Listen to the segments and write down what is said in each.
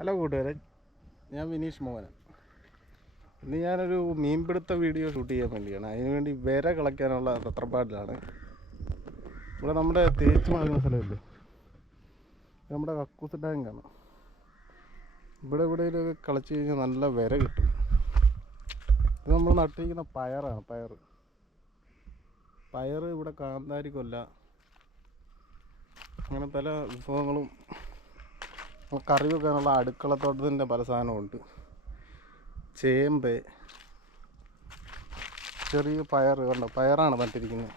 Hello കൂട്ടുകാരെ, ഞാൻ വിനീഷ് മോഹൻ. ഇന്ന് ഞാനൊരു മീൻപിടുത്ത വീഡിയോ ഷൂട്ട് ചെയ്യാൻ വേണ്ടിയാണ്. അതിനുവേണ്ടി വിര കളയ്ക്കാനുള്ള തത്രപ്പാടിലാണ്. ഇവിടെ നമ്മുടെ തേച്ച് മാറുന്ന സ്ഥലമില്ലേ, നമ്മുടെ കക്കൂസ് ടാങ്കാണ്. ഇവിടെ കളിച്ച് കഴിഞ്ഞാൽ നല്ല വിര കിട്ടും. ഇത് നമ്മൾ നട്ടിരിക്കുന്ന പയറാണ്. പയർ ഇവിടെ കാന്താരി കൊല്ല, അങ്ങനെ പല വിഭവങ്ങളും കറി വെക്കാനുള്ള അടുക്കളത്തോട്ടത്തിൻ്റെ പല സാധനമുണ്ട്. ചേമ്പ്, ചെറിയ പയർ കണ്ടോ, പയറാണ് നട്ടിരിക്കുന്നത്.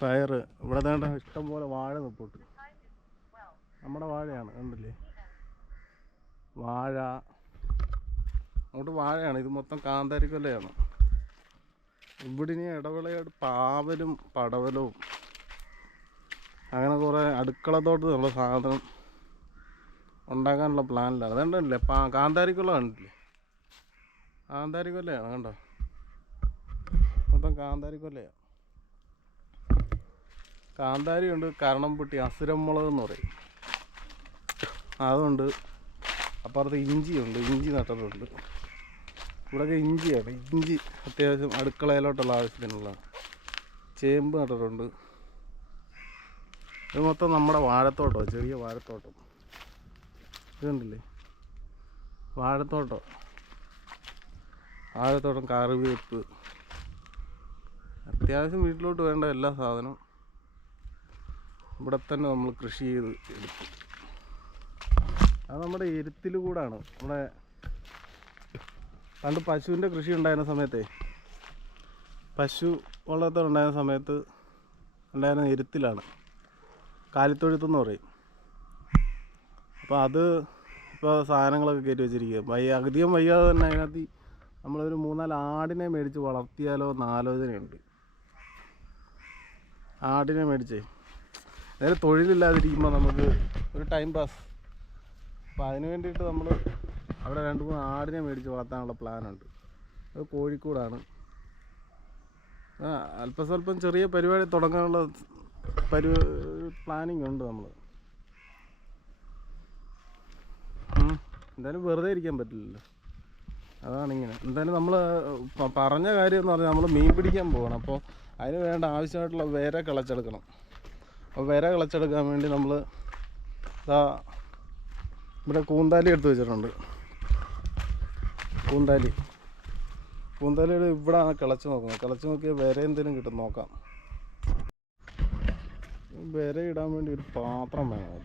പയർ ഇവിടെ വേണ്ട ഇഷ്ടംപോലെ വാഴ നിൽപ്പുണ്ട്. നമ്മുടെ വാഴയാണ്, കണ്ടില്ലേ, വാഴ. അങ്ങോട്ട് വാഴയാണ്. ഇത് മൊത്തം കാന്താരിക്കൊല്ലയാണ്. ഇവിടെ ഇനി ഇടവിളയായിട്ട് പാവലും പടവലവും അങ്ങനെ കുറേ അടുക്കളത്തോട്ടത്തിനുള്ള സാധനം ഉണ്ടാക്കാനുള്ള പ്ലാനിലാണ്. അതുകൊണ്ടല്ലേ കാന്താരിക്കൊല്ല കണ്ടില്ലേ, കാന്താരിക്കൊല്ലയാണ് കണ്ടോ, മൊത്തം കാന്താരിക്കൊല്ലയാണ്. കാന്താരിയുണ്ട്, കരണംപൊട്ടി, അസുരം മുളക് എന്ന് പറയും, അതുകൊണ്ട്. അപ്പുറത്ത് ഇഞ്ചിയുണ്ട്, ഇഞ്ചി നട്ടിട്ടുണ്ട്. ഇവിടെയൊക്കെ ഇഞ്ചിയാണ്. ഇഞ്ചി അത്യാവശ്യം അടുക്കളയിലോട്ടുള്ള ആവശ്യത്തിനുള്ള. ചേമ്പ് നട്ടിട്ടുണ്ട്. ഇത് മൊത്തം നമ്മുടെ വാഴത്തോട്ടം, ചെറിയ വാഴത്തോട്ടം. ഇത് കണ്ടില്ലേ, വാഴത്തോട്ടം, കറിവേപ്പ്, അത്യാവശ്യം വീട്ടിലോട്ട് വേണ്ട എല്ലാ സാധനവും ഇവിടെ തന്നെ നമ്മൾ കൃഷി ചെയ്ത് എടുക്കും. അത് നമ്മുടെ എരുത്തിൽ കൂടാണ്. നമ്മുടെ പണ്ട് പശുവിൻ്റെ കൃഷി ഉണ്ടായിരുന്ന സമയത്തെ, പശു വളർത്തലുണ്ടായിരുന്ന സമയത്ത് ഉണ്ടായിരുന്ന എരുത്തിലാണ്, കാലിത്തൊഴുത്തെന്ന് പറയും. അപ്പോൾ അത് ഇപ്പോൾ സാധനങ്ങളൊക്കെ കയറ്റി വെച്ചിരിക്കുക. അധികം വയ്യാതെ തന്നെ അതിനകത്ത് നമ്മളൊരു 3-4 ആടിനെ മേടിച്ച് വളർത്തിയാലോ എന്ന് ആലോചനയുണ്ട്. ആടിനെ മേടിച്ചേ അതായത് തൊഴിലില്ലാതിരിക്കുമ്പോൾ നമുക്ക് ഒരു ടൈം പാസ്. അപ്പോൾ അതിന് വേണ്ടിയിട്ട് നമ്മൾ അവിടെ 2-3 ആടിനെ മേടിച്ച് വളർത്താനുള്ള പ്ലാനുണ്ട്. അത് കോഴിക്കോടാണ്. അല്പസ്വല്പം ചെറിയ പരിപാടി തുടങ്ങാനുള്ള പ്ലാനിങ് ഉണ്ട് നമ്മൾ. എന്തായാലും വെറുതെ ഇരിക്കാൻ പറ്റില്ലല്ലോ, അതാണിങ്ങനെ. എന്തായാലും നമ്മൾ പറഞ്ഞ കാര്യം എന്ന് പറഞ്ഞാൽ നമ്മൾ മീൻ പിടിക്കാൻ പോകണം. അപ്പോൾ അതിന് വേണ്ട ആവശ്യമായിട്ടുള്ള വിര കിളച്ചെടുക്കണം. അപ്പോൾ വിര കിളച്ചെടുക്കാൻ വേണ്ടി നമ്മൾ ഇവിടെ കൂന്താലി എടുത്ത് വെച്ചിട്ടുണ്ട്. കൂന്താലിയുടെ ഇവിടെയാണ് കിളച്ച് നോക്കുന്നത്. കിളച്ച് നോക്കിയാൽ വിര എന്തെങ്കിലും കിട്ടും നോക്കാം. വിര ഇടാൻ വേണ്ടി ഒരു പാത്രം വേണം.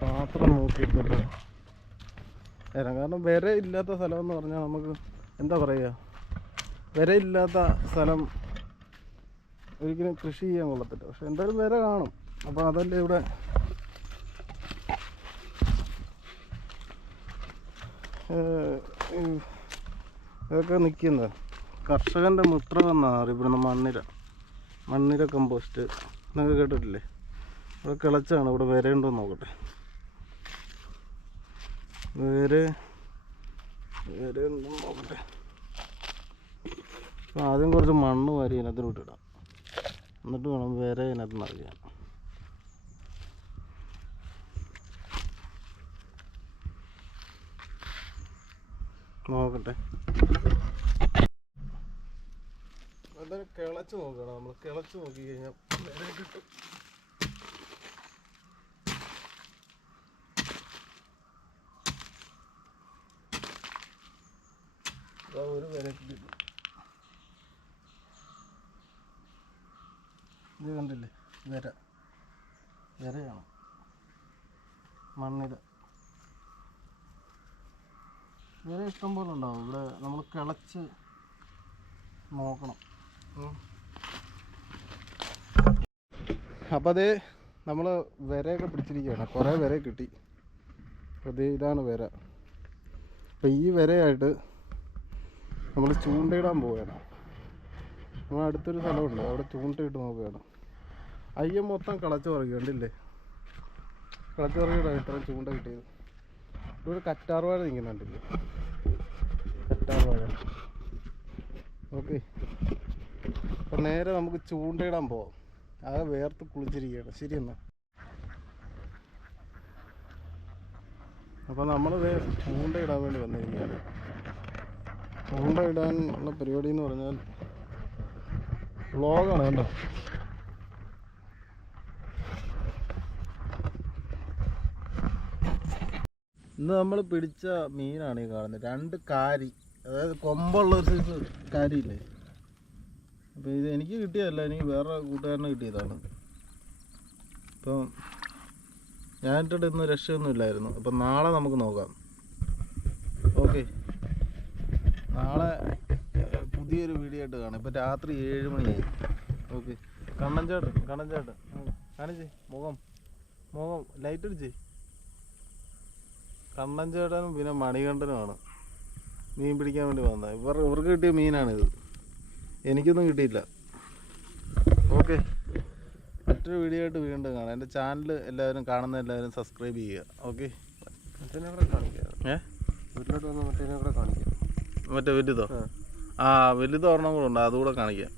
പാത്രം നോക്കിയിട്ടില്ല വരാം. കാരണം വിര ഇല്ലാത്ത സ്ഥലമെന്ന് പറഞ്ഞാൽ നമുക്ക് എന്താ പറയുക, വിര ഇല്ലാത്ത സ്ഥലം ഒരിക്കലും കൃഷി ചെയ്യാൻ കൊള്ളത്തില്ല. പക്ഷെ എന്തായാലും വിര കാണും. അപ്പോൾ അതല്ലേ ഇവിടെ ഇതൊക്കെ നിൽക്കുന്നത്. കർഷകൻ്റെ മിത്രം എന്നാണ് അറിയപ്പെടുന്ന മണ്ണിര കമ്പോസ്റ്റ് എന്നൊക്കെ കേട്ടിട്ടില്ലേ. ഇവിടെ കിളച്ചാണ്. ഇവിടെ വിരയുണ്ടോ നോക്കട്ടെ. വിരയുണ്ടോ നോക്കട്ടെ. അപ്പോൾ ആദ്യം കുറച്ച് മണ്ണ് വാരി ഇതിനകത്ത് വിട്ടിടാം. എന്നിട്ട് വേണം വിര ഇതിനകത്ത് നിറയ്ക്കാൻ. നോക്കട്ടെ. എന്തായാലും കിളച്ച് നോക്കണം. നമ്മൾ കിളച്ച് നോക്കി കഴിഞ്ഞാൽ വിര കിട്ടും. ഒരു വിര കിട്ടും. ഇത് കണ്ടില്ലേ, വിരയാണ്, മണ്ണിര. വിര ഇഷ്ടം പോലെ ഉണ്ടാവും. ഇവിടെ നമ്മൾ കിളച്ച് നോക്കണം. അപ്പോൾ അതേ നമ്മൾ വിരയൊക്കെ പിടിച്ചിരിക്കുകയാണ്. കുറേ വിര കിട്ടി. അപ്പോൾ ഇതാണ് വിര. അപ്പോൾ ഈ വിരയായിട്ട് നമ്മൾ ചൂണ്ടയിടാൻ പോവുകയാണ്. നമ്മൾ അടുത്തൊരു സ്ഥലമുണ്ട്, അവിടെ ചൂണ്ടയിട്ട് നോക്കുകയാണ്. അയ്യം മൊത്തം കിളച്ച് പറയും, കണ്ടില്ലേ, കിളച്ച് പറയിടാണ് ഇത്ര ചൂണ്ട കിട്ടിയത്. ഇവിടെ കറ്റാർ വാഴ നിൽക്കുന്നുണ്ടല്ലേ, കറ്റാർ വാഴ. ഓക്കെ, അപ്പം നേരെ നമുക്ക് ചൂണ്ടയിടാൻ പോവാം. ആകെ വേർത്ത് കുളിച്ചിരിക്കുകയാണ്. ശരി എന്നാൽ അപ്പോൾ നമ്മളിത് ചൂണ്ടയിടാൻ വേണ്ടി വന്നിരിക്കുകയാണ്. ചൂണ്ടയിടാനുള്ള പരിപാടി എന്ന് പറഞ്ഞാൽ വ്ളോഗാണ് കേട്ടോ. ഇന്ന് നമ്മൾ പിടിച്ച മീനാണ് ഈ കാണുന്നത്. 2 കാരി, അതായത് കൊമ്പുള്ളൊരു സൈസ് കാരിയില്ലേ. അപ്പോൾ ഇത് എനിക്ക് കിട്ടിയതല്ല, എനിക്ക് വേറെ കൂട്ടുകാരനെ കിട്ടിയതാണ്. അപ്പം ഞാനിട്ടിട്ട് ഇന്ന് രക്ഷയൊന്നുമില്ലായിരുന്നു. അപ്പം നാളെ നമുക്ക് നോക്കാം. ഓക്കെ, നാളെ പുതിയൊരു വീഡിയോ ആയിട്ട് കാണാം. ഇപ്പം രാത്രി 7 മണിയായി. ഓക്കെ, കണ്ണൻചേട്ടൻ കാണിച്ചേ മുഖം ലൈറ്റ് അടിച്ചേ. കണ്ണൻചേട്ടനും പിന്നെ മണികണ്ഠനുമാണ് മീൻ പിടിക്കാൻ വേണ്ടി വന്നത്. ഇവർക്ക് കിട്ടിയ മീനാണിത്, എനിക്കൊന്നും കിട്ടിയില്ല. ഓക്കെ, മറ്റൊരു വീഡിയോ ആയിട്ട് വീണ്ടും കാണാം. എൻ്റെ ചാനൽ എല്ലാവരും കാണുന്ന എല്ലാവരും സബ്സ്ക്രൈബ് ചെയ്യുക. ഓക്കെ, മറ്റേ വലുതോ? ആ വലുത് ഒരെണ്ണം കൂടെ ഉണ്ട്, അതുകൂടെ കാണിക്കാം.